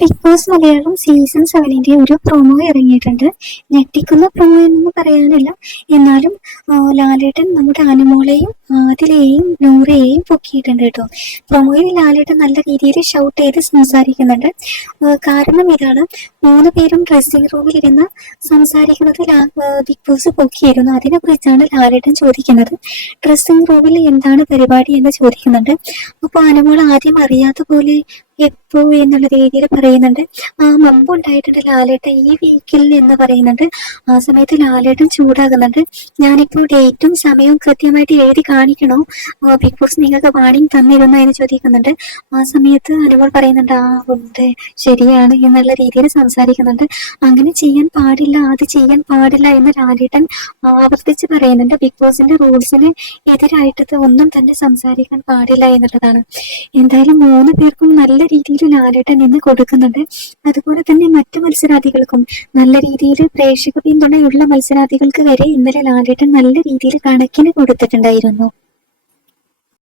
Big Boss Malayalam season സെവനിന്റെ ഒരു promo ഇറങ്ങിയിട്ടുണ്ട്. ഞെട്ടിക്കുന്ന പ്രൊമോ എന്നൊന്നും പറയാനില്ല. എന്നാലും ലാലേട്ടൻ നമ്മുടെ അനുമോളെയും ആദിലയെയും നൂറയെയും പൊക്കിയിട്ടുണ്ട് കേട്ടോ. പ്രൊമോയിൽ ലാലേട്ടൻ നല്ല രീതിയിൽ ഷൗട്ട് ചെയ്ത് സംസാരിക്കുന്നുണ്ട്. കാരണം ഇതാണ്. മൂന്ന് പേരും ഡ്രസ്സിംഗ് റൂമിൽ ഇരുന്ന് സംസാരിക്കുന്നത് ബിഗ് ബോസ് പൊക്കിയിരുന്നു. അതിനെ കുറിച്ചാണ് ലാലേട്ടൻ ചോദിക്കുന്നത്. ഡ്രസ്സിംഗ് റൂമിൽ എന്താണ് പരിപാടി എന്ന് ചോദിക്കുന്നുണ്ട്. അപ്പോൾ അനുമോൾ ആദ്യം അറിയാത്ത പോലെ എപ്പോ എന്നുള്ള രീതിയിൽ പറയുന്നുണ്ട്. ആ മുമ്പ് ഉണ്ടായിട്ടുണ്ട് ലാലേട്ടൻ ഈ വീക്കിൽ എന്ന് പറയുന്നുണ്ട് ആ സമയത്ത് ലാലേട്ടൻ ചൂടാകുന്നുണ്ട് ഞാനിപ്പോൾ ഡേറ്റും സമയവും കൃത്യമായിട്ട് എഴുതി കാണിക്കണോ? ബിഗ് ബോസ് നിങ്ങൾക്ക് വാണിംഗ് തന്നിരുന്നു എന്ന് ചോദിക്കുന്നുണ്ട്. ആ സമയത്ത് അനുമോൾ പറയുന്നുണ്ട് ആ ഉണ്ട് ശരിയാണ് എന്നുള്ള രീതിയിൽ സംസാരിക്കുന്നുണ്ട്. അങ്ങനെ ചെയ്യാൻ പാടില്ല അത് ചെയ്യാൻ പാടില്ല എന്ന് ലാലേട്ടൻ ആവർത്തിച്ച് പറയുന്നുണ്ട്. ബിഗ് ബോസിന്റെ റൂൾസിന് എതിരായിട്ട് ഒന്നും തന്നെ സംസാരിക്കാൻ പാടില്ല എന്നുള്ളതാണ്. എന്തായാലും മൂന്ന് പേർക്കും നല്ല രീതിയിൽ ലാലേട്ടൻ നിന്ന് കൊടുക്കുന്നുണ്ട്. അതുപോലെ തന്നെ മറ്റു മത്സരാർത്ഥികൾക്കും നല്ല രീതിയിൽ പ്രേക്ഷക പിന്തുണയുള്ള മത്സരാർത്ഥികൾക്ക് വരെ ഇന്നലെ ലാലേട്ടൻ നല്ല രീതിയിൽ കണക്കിന് കൊടുത്തിട്ടുണ്ടായിരുന്നു.